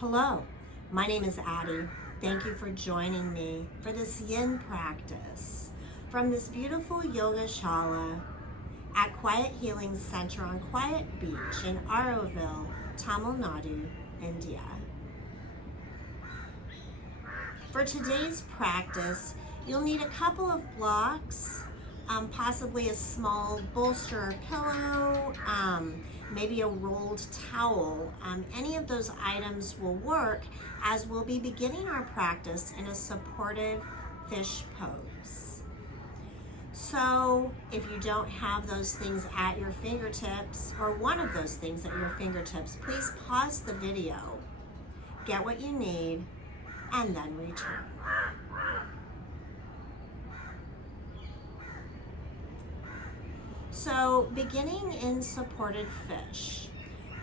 Hello, my name is Addie. Thank you for joining me for this yin practice from this beautiful yoga shala at Quiet Healing Center on Quiet Beach in Auroville, Tamil Nadu, India. For today's practice, you'll need a couple of blocks, possibly a small bolster or pillow, maybe a rolled towel. Any of those items will work, as we'll be beginning our practice in a supportive fish pose. So if you don't have those things at your fingertips, or one of those things at your fingertips, please pause the video, get what you need, and then return. So beginning in supported fish,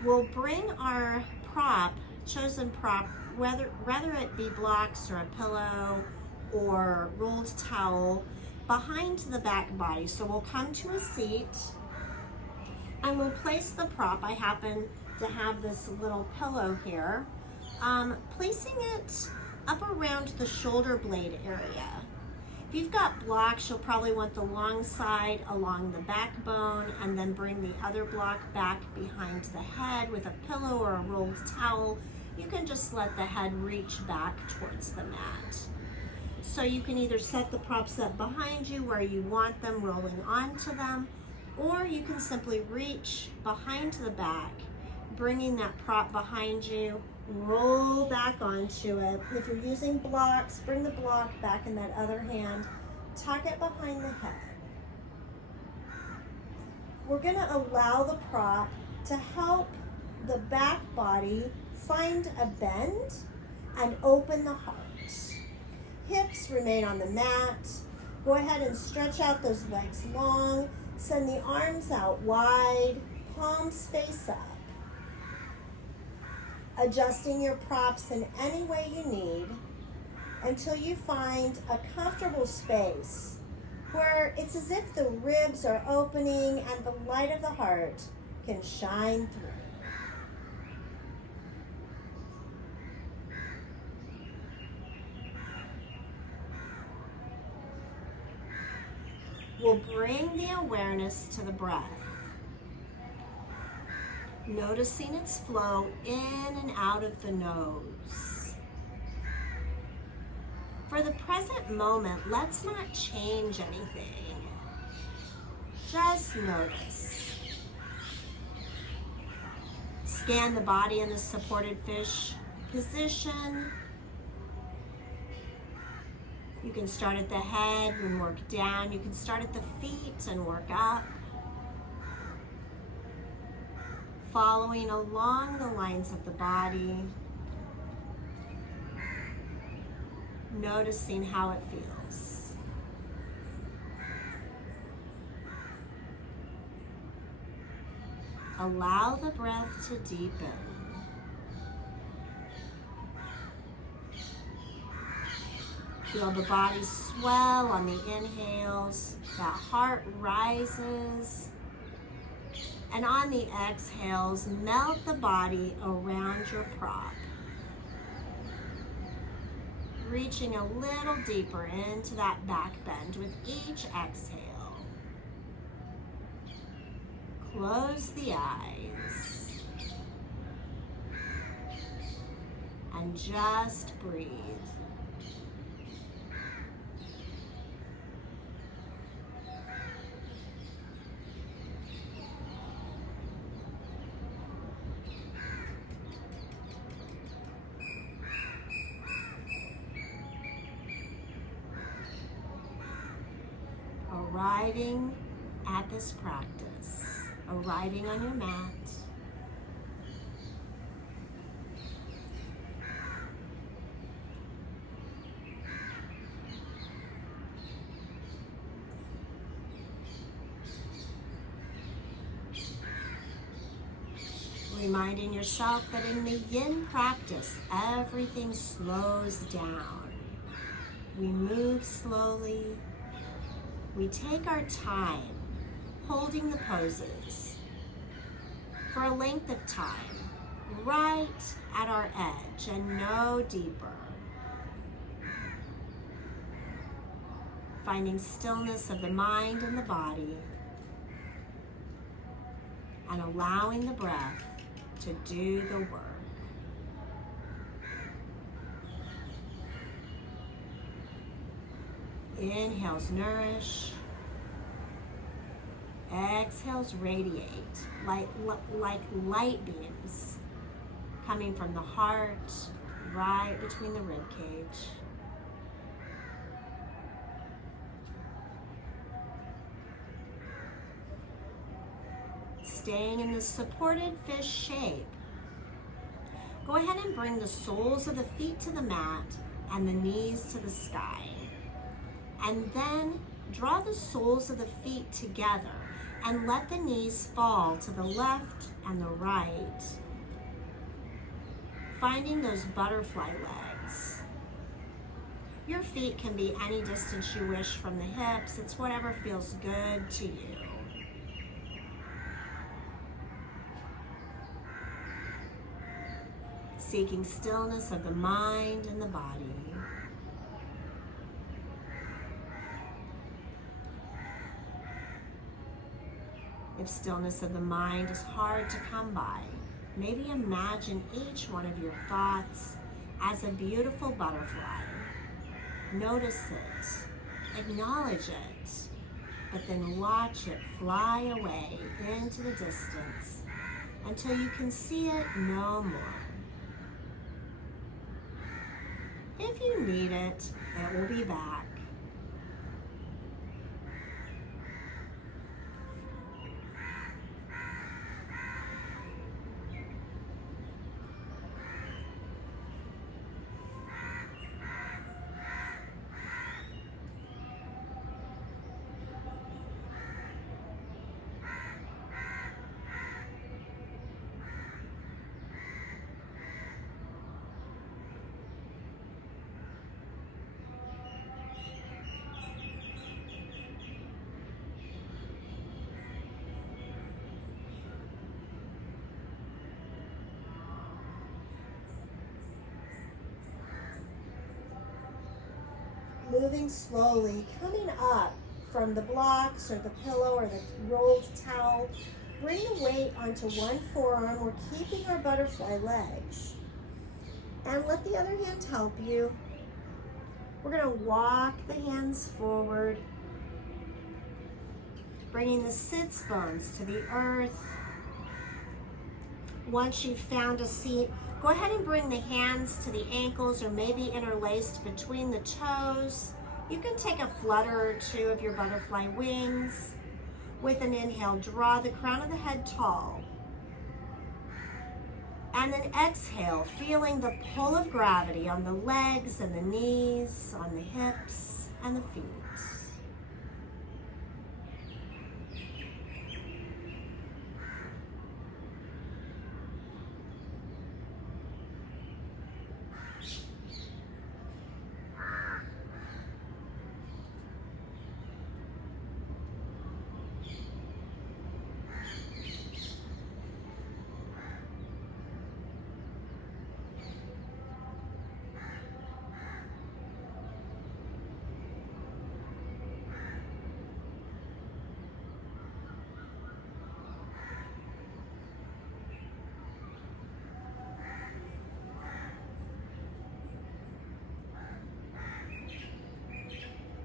we'll bring our prop, chosen prop, whether it be blocks or a pillow or rolled towel, behind the back body. So we'll come to a seat and we'll place the prop. I happen to have this little pillow here, placing it up around the shoulder blade area. If you've got blocks, you'll probably want the long side along the backbone, and then bring the other block back behind the head. With a pillow or a rolled towel, you can just let the head reach back towards the mat. So you can either set the props up behind you where you want them, rolling onto them, or you can simply reach behind the back, bringing that prop behind you, roll back onto it. If you're using blocks, bring the block back in that other hand, tuck it behind the head. We're going to allow the prop to help the back body find a bend and open the heart. Hips remain on the mat. Go ahead and stretch out those legs long. Send the arms out wide, palms face up. Adjusting your props in any way you need until you find a comfortable space where it's as if the ribs are opening and the light of the heart can shine through. We'll bring the awareness to the breath, noticing its flow in and out of the nose. For the present moment, let's not change anything. Just notice. Scan the body in the supported fish position. You can start at the head and work down. You can start at the feet and work up. Following along the lines of the body, noticing how it feels. Allow the breath to deepen. Feel the body swell on the inhales, that heart rises. And on the exhales, melt the body around your prop, reaching a little deeper into that back bend with each exhale. Close the eyes and just breathe. Arriving at this practice, arriving on your mat. Reminding yourself that in the yin practice, everything slows down. We move slowly. We take our time holding the poses for a length of time right at our edge. much and no deeper. Finding stillness of the mind and the body, and allowing the breath to do the work. Inhales nourish. Exhales radiate like light beams coming from the heart right between the rib cage. Staying in the supported fish shape. Go ahead and bring the soles of the feet to the mat and the knees to the sky. And then draw the soles of the feet together and let the knees fall to the left and the right. Finding those butterfly legs. Your feet can be any distance you wish from the hips. It's whatever feels good to you. Seeking stillness of the mind and the body. If stillness of the mind is hard to come by, maybe imagine each one of your thoughts as a beautiful butterfly. Notice it, acknowledge it, but then watch it fly away into the distance until you can see it no more. If you need it, it will be back. Moving slowly, coming up from the blocks or the pillow or the rolled towel. Bring the weight onto one forearm. We're keeping our butterfly legs. And let the other hand help you. We're going to walk the hands forward, bringing the sits bones to the earth. Once you've found a seat, go ahead and bring the hands to the ankles or maybe interlaced between the toes. You can take a flutter or two of your butterfly wings. With an inhale, draw the crown of the head tall. And then exhale, feeling the pull of gravity on the legs and the knees, on the hips and the feet.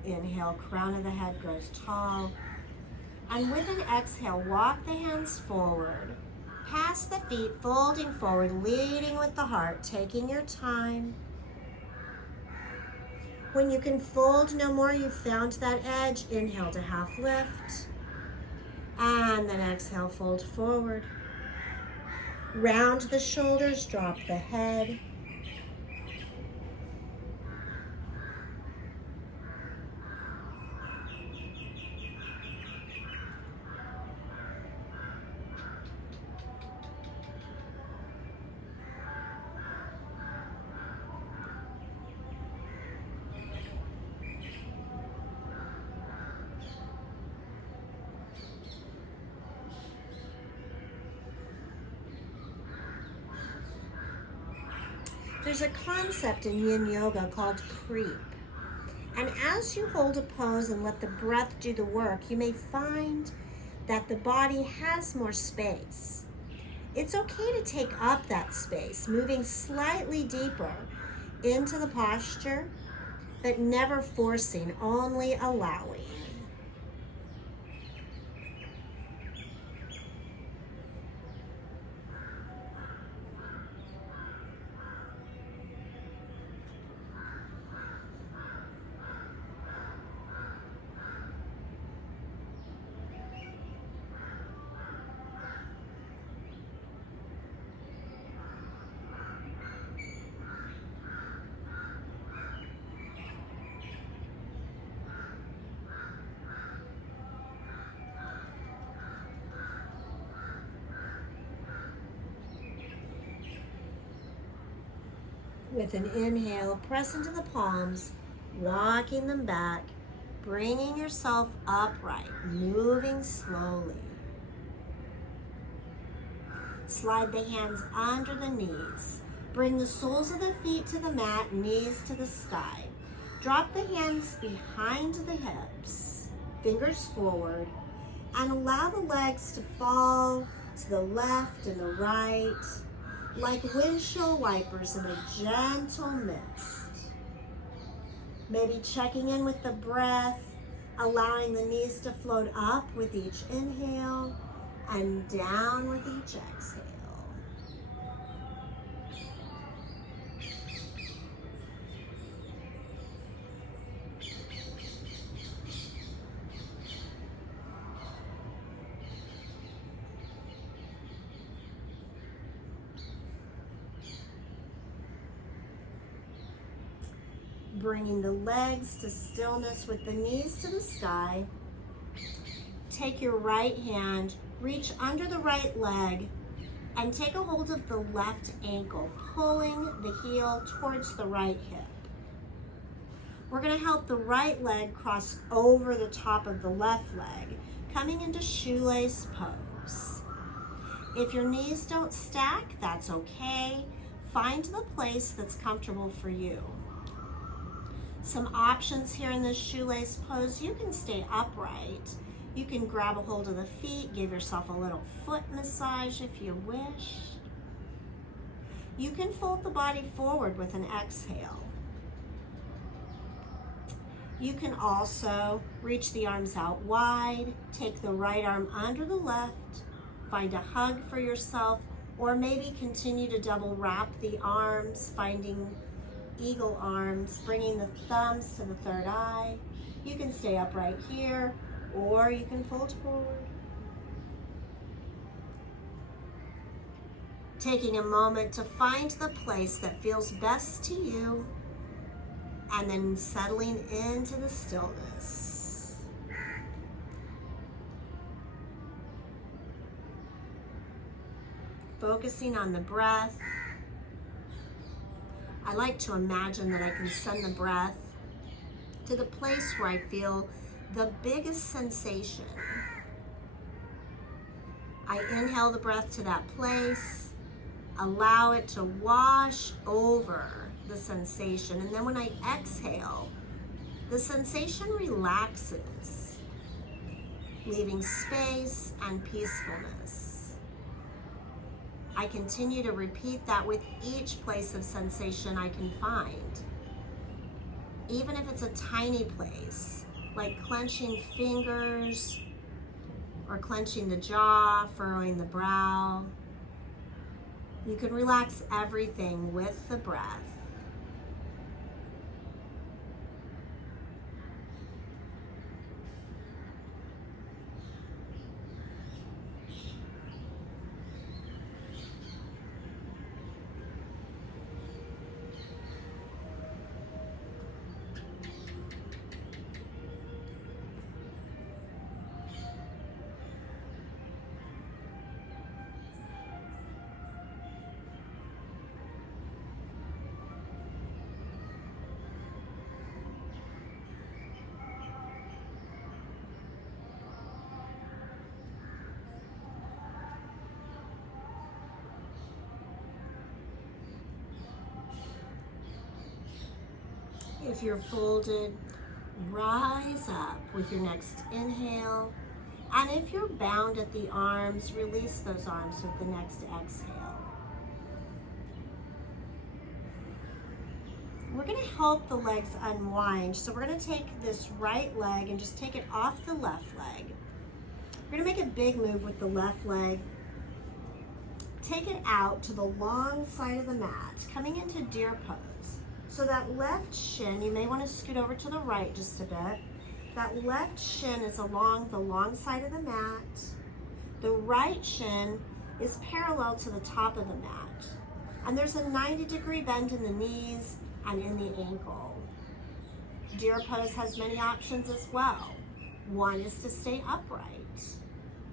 Inhale, crown of the head grows tall. And with an exhale, walk the hands forward. Pass the feet, folding forward, leading with the heart, taking your time. When you can fold no more, you've found that edge. Inhale to half lift. And then exhale, fold forward. Round the shoulders, drop the head. There's a concept in yin yoga called creep. And as you hold a pose and let the breath do the work, you may find that the body has more space. It's okay to take up that space, moving slightly deeper into the posture, but never forcing, only allowing. With an inhale, press into the palms, walking them back, bringing yourself upright, moving slowly. Slide the hands under the knees. Bring the soles of the feet to the mat, knees to the sky. Drop the hands behind the hips, fingers forward, and allow the legs to fall to the left and the right, like windshield wipers in a gentle mist. Maybe checking in with the breath, allowing the knees to float up with each inhale and down with each exhale. Bringing the legs to stillness with the knees to the sky. Take your right hand, reach under the right leg, and take a hold of the left ankle, pulling the heel towards the right hip. We're going to help the right leg cross over the top of the left leg, coming into shoelace pose. If your knees don't stack, that's okay. Find the place that's comfortable for you. Some options here in this shoelace pose: you can stay upright. You can grab a hold of the feet, give yourself a little foot massage if you wish. You can fold the body forward with an exhale. You can also reach the arms out wide, take the right arm under the left, find a hug for yourself, or maybe continue to double wrap the arms, finding eagle arms, bringing the thumbs to the third eye. You can stay upright here, or you can fold forward. Taking a moment to find the place that feels best to you, and then settling into the stillness. Focusing on the breath. I like to imagine that I can send the breath to the place where I feel the biggest sensation. I inhale the breath to that place, allow it to wash over the sensation, and then when I exhale, the sensation relaxes, leaving space and peacefulness. I continue to repeat that with each place of sensation I can find. Even if it's a tiny place, like clenching fingers, or clenching the jaw, furrowing the brow. You can relax everything with the breath. If you're folded, rise up with your next inhale. And if you're bound at the arms, release those arms with the next exhale. We're going to help the legs unwind. So we're going to take this right leg and just take it off the left leg. We're going to make a big move with the left leg. Take it out to the long side of the mat, coming into deer pose. So that left shin, you may want to scoot over to the right just a bit. That left shin is along the long side of the mat. The right shin is parallel to the top of the mat. And there's a 90-degree bend in the knees and in the ankle. Deer pose has many options as well. One is to stay upright.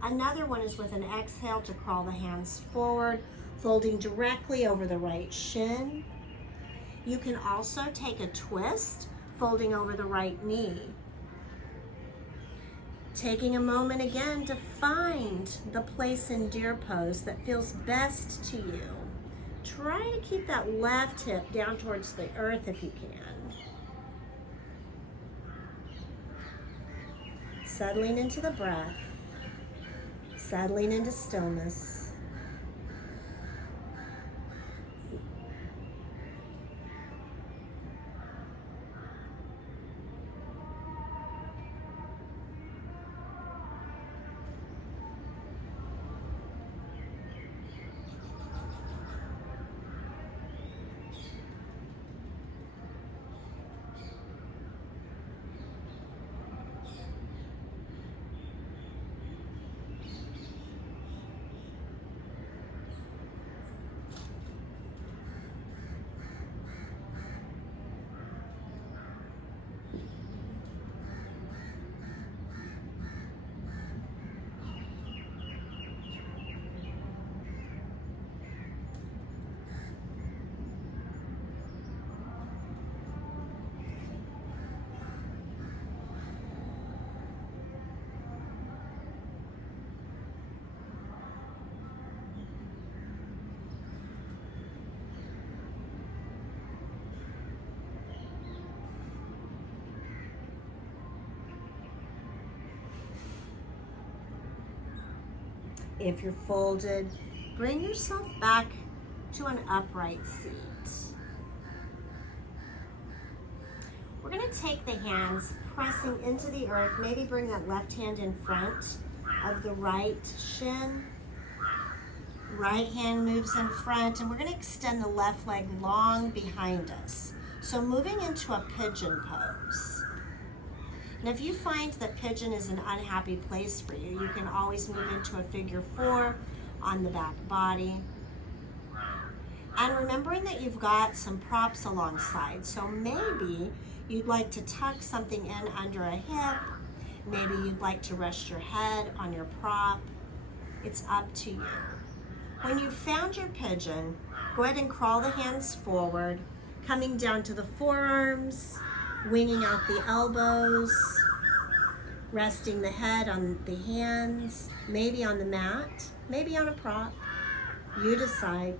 Another one is with an exhale to crawl the hands forward, folding directly over the right shin. You can also take a twist, folding over the right knee. Taking a moment again to find the place in deer pose that feels best to you. Try to keep that left hip down towards the earth if you can. Settling into the breath, settling into stillness. If you're folded, bring yourself back to an upright seat. We're going to take the hands pressing into the earth. Maybe bring that left hand in front of the right shin. Right hand moves in front, and we're going to extend the left leg long behind us. So moving into a pigeon pose. And if you find that pigeon is an unhappy place for you, you can always move into a figure 4 on the back body. And remembering that you've got some props alongside. So maybe you'd like to tuck something in under a hip. Maybe you'd like to rest your head on your prop. It's up to you. When you've found your pigeon, go ahead and crawl the hands forward, coming down to the forearms, winging out the elbows, resting the head on the hands, maybe on the mat, maybe on a prop. You decide.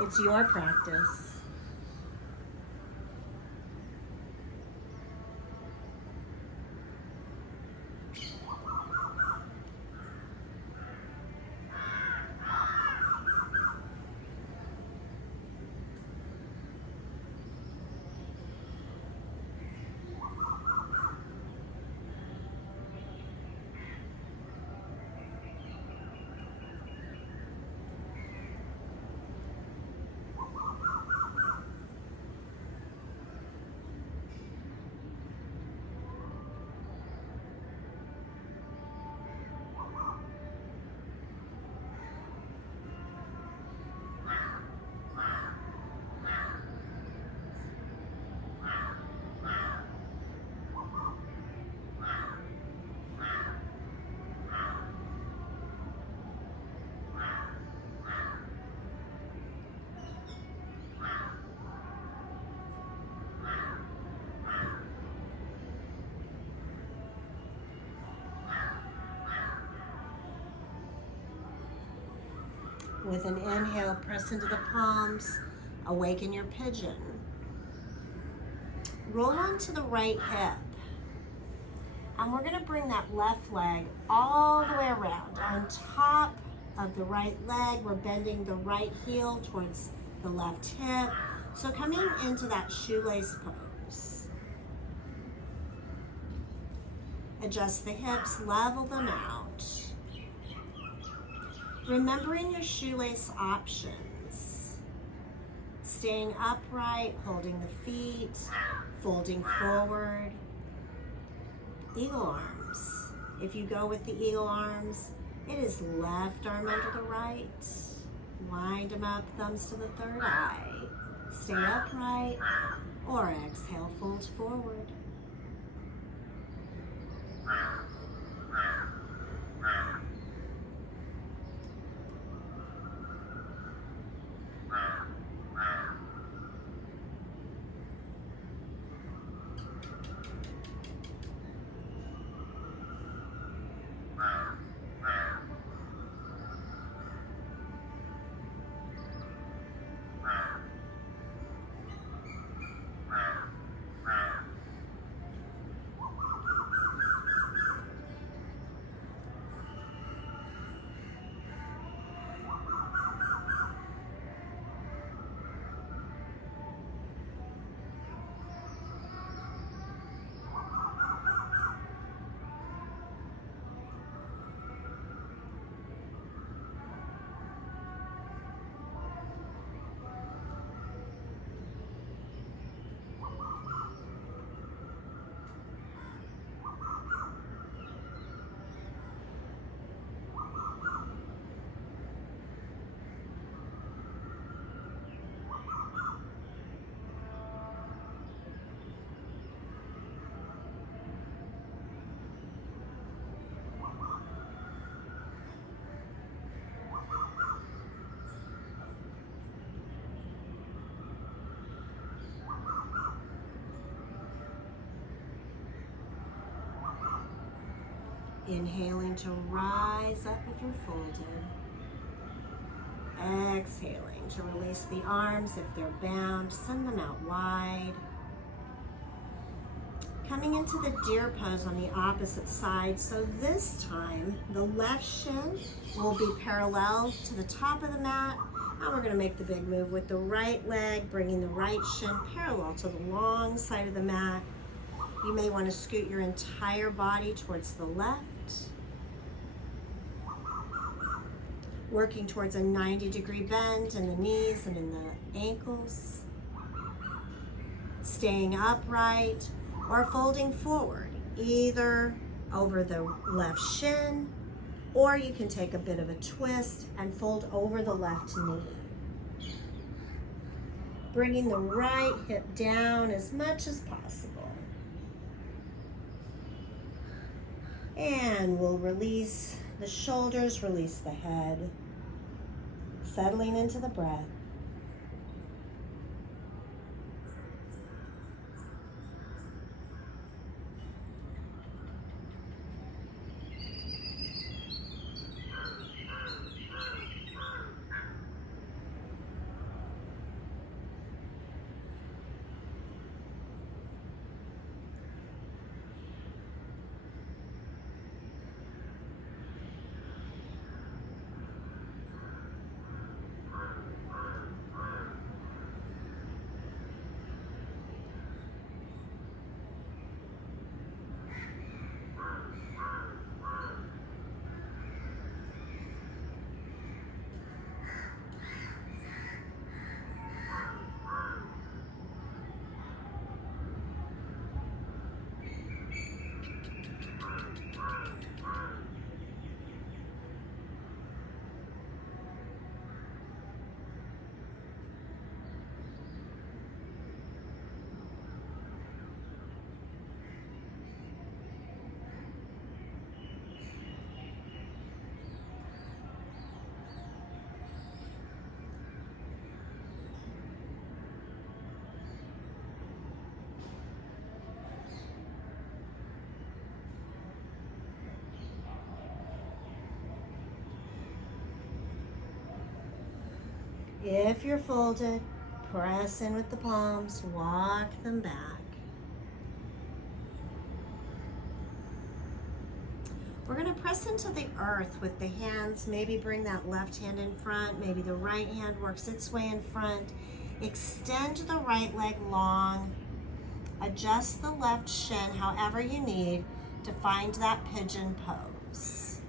It's your practice. With an inhale, press into the palms, awaken your pigeon. roll onto the right hip. And we're gonna bring that left leg all the way around. On top of the right leg, we're bending the right heel towards the left hip. So coming into that shoelace pose. Adjust the hips, level them out. Remembering your shoelace options. Staying upright, holding the feet, folding forward. Eagle arms. If you go with the eagle arms, it is left arm under the right. Wind them up, thumbs to the third eye. Stay upright, or exhale, fold forward. Inhaling to rise up if you're folded. Exhaling to release the arms if they're bound. Send them out wide. Coming into the deer pose on the opposite side. So this time, the left shin will be parallel to the top of the mat. And we're going to make the big move with the right leg, bringing the right shin parallel to the long side of the mat. You may want to scoot your entire body towards the left. Working towards a 90-degree bend in the knees and in the ankles. Staying upright or folding forward, either over the left shin, or you can take a bit of a twist and fold over the left knee. Bringing the right hip down as much as possible. And we'll release the shoulders, release the head, settling into the breath. If you're folded, press in with the palms, walk them back. We're gonna press into the earth with the hands. Maybe bring that left hand in front. Maybe the right hand works its way in front. Extend the right leg long. Adjust the left shin however you need to find that pigeon pose.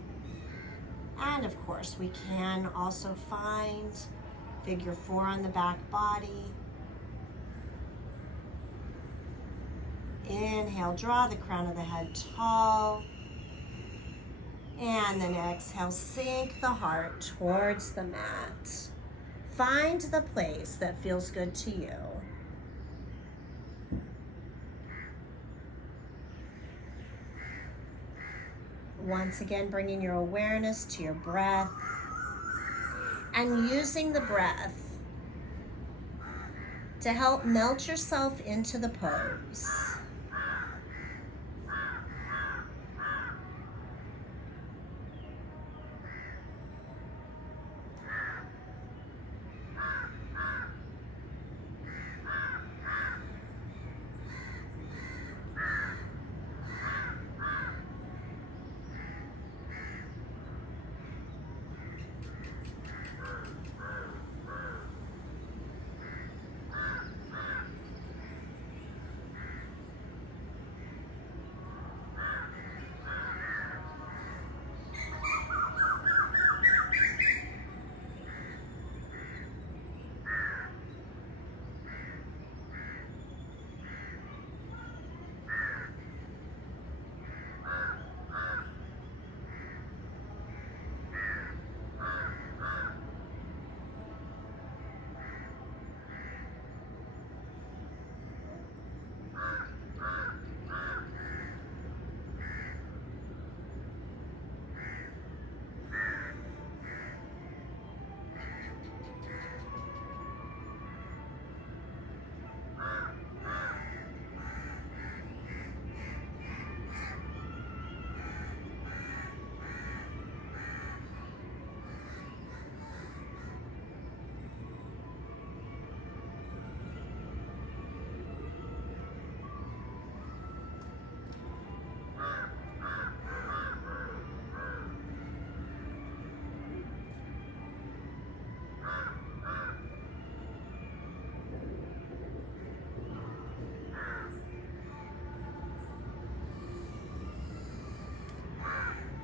And of course, we can also find figure 4 on the back body. Inhale, draw the crown of the head tall. And then exhale, sink the heart towards the mat. Find the place that feels good to you. Once again, bringing your awareness to your breath and using the breath to help melt yourself into the pose.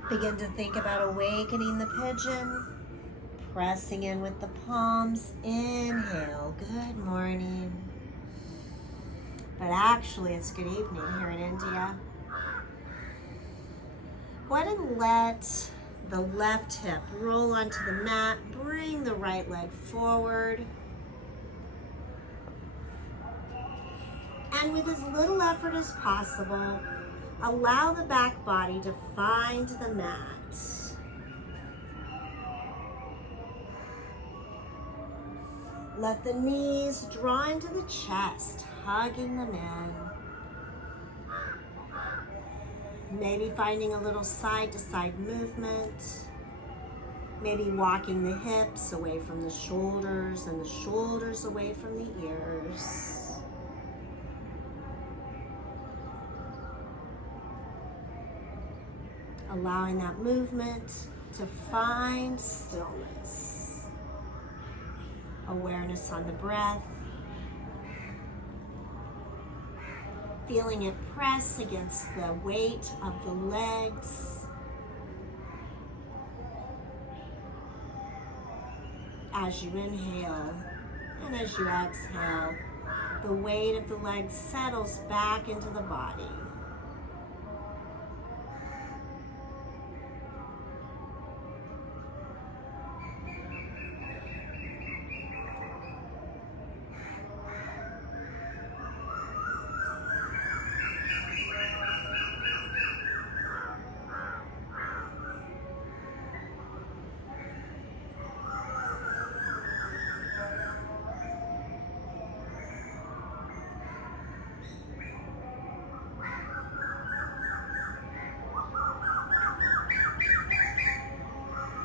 Begin to think about awakening the pigeon, pressing in with the palms. Inhale, good morning. But actually it's good evening here in India. Go ahead and let the left hip roll onto the mat. Bring the right leg forward. And with as little effort as possible, allow the back body to find the mat. Let the knees draw into the chest, hugging them in. Maybe finding a little side-to-side movement. Maybe walking the hips away from the shoulders and the shoulders away from the ears. Allowing that movement to find stillness. Awareness on the breath. Feeling it press against the weight of the legs. As you inhale and as you exhale, the weight of the legs settles back into the body.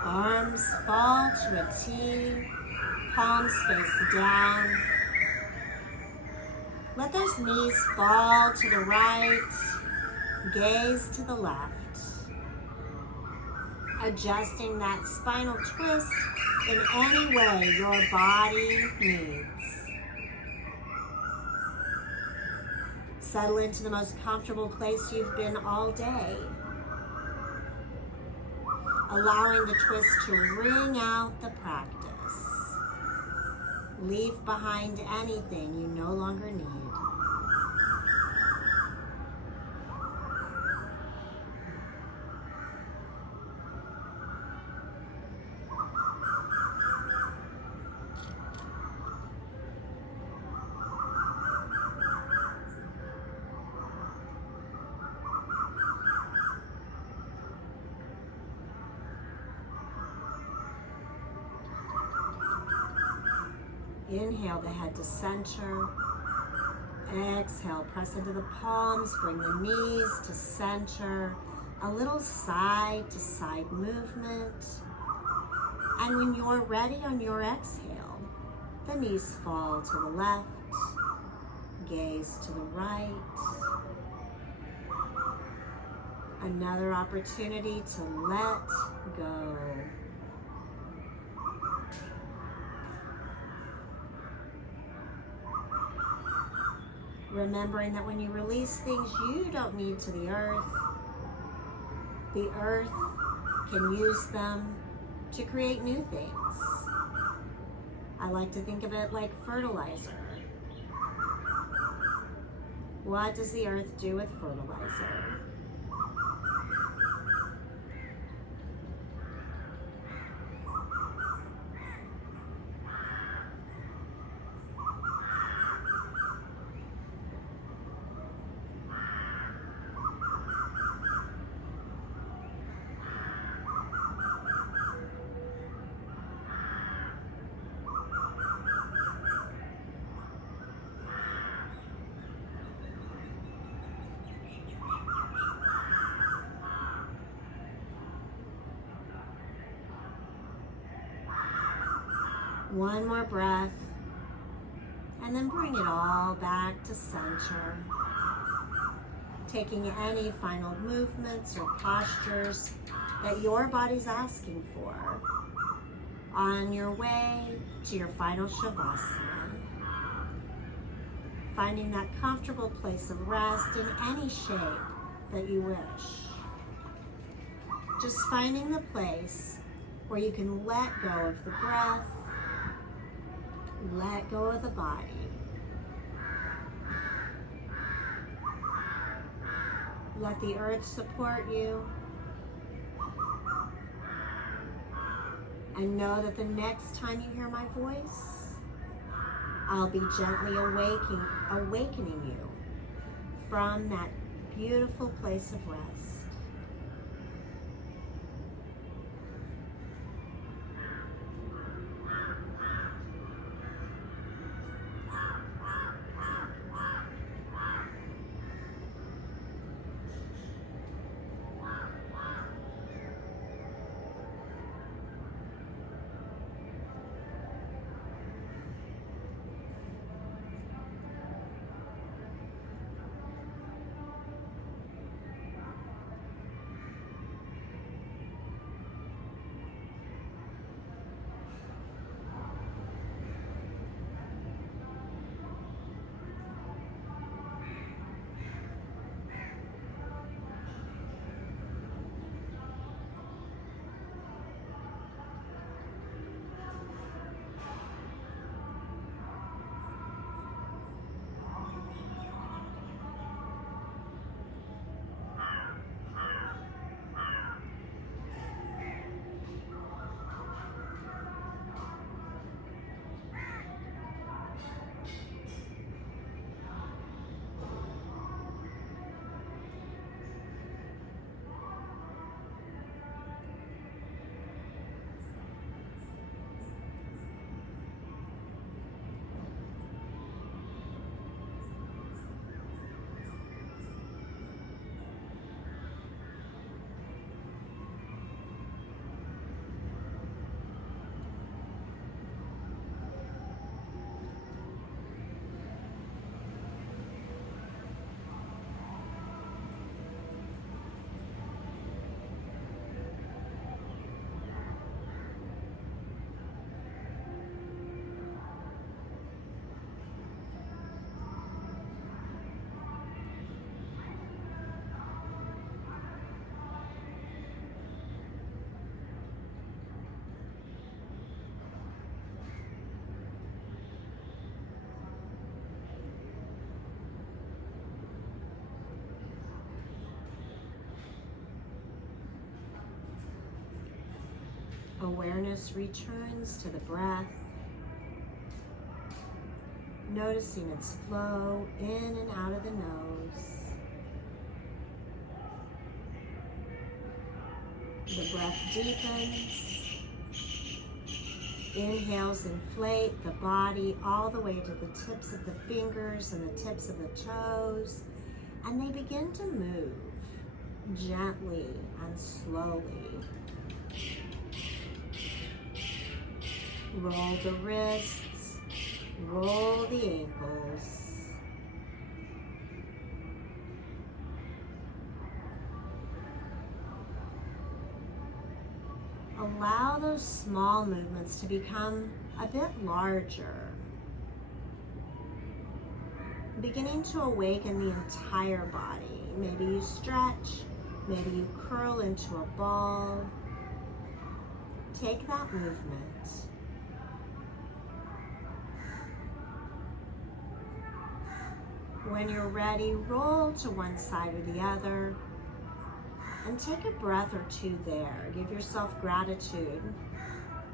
Arms fall to a T, palms face down. Let those knees fall to the right, gaze to the left. adjusting that spinal twist in any way your body needs. Settle into the most comfortable place you've been all day, allowing the twist to ring out the practice. Leave behind anything you no longer need. Inhale the head to center. Exhale, press into the palms, bring the knees to center. A little side to side movement. And when you're ready on your exhale, the knees fall to the left, gaze to the right. Another opportunity to let go. Remembering that when you release things you don't need to the earth can use them to create new things. I like to think of it like fertilizer. What does the earth do with fertilizer? One more breath, and then bring it all back to center. Taking any final movements or postures that your body's asking for on your way to your final Shavasana. Finding that comfortable place of rest in any shape that you wish. Just finding the place where you can let go of the breath, let go of the body. Let the earth support you. And know that the next time you hear my voice, I'll be gently awakening you from that beautiful place of rest. Awareness returns to the breath, noticing its flow in and out of the nose. The breath deepens. Inhales inflate the body all the way to the tips of the fingers and the tips of the toes, and they begin to move gently and slowly. Roll the wrists, roll the ankles. Allow those small movements to become a bit larger, beginning to awaken the entire body. Maybe you stretch, maybe you curl into a ball. Take that movement. When you're ready, roll to one side or the other and take a breath or two there. Give yourself gratitude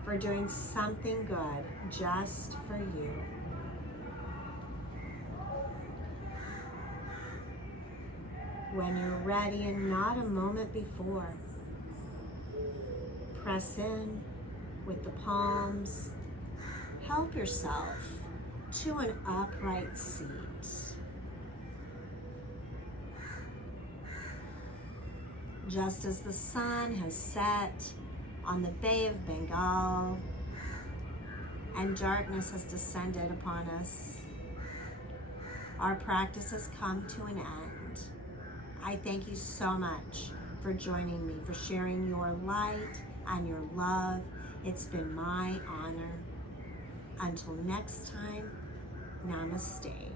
for doing something good just for you. When you're ready and not a moment before, press in with the palms. Help yourself to an upright seat. Just as the sun has set on the Bay of Bengal and darkness has descended upon us, our practice has come to an end. I thank you so much for joining me, for sharing your light and your love. It's been my honor. Until next time, namaste.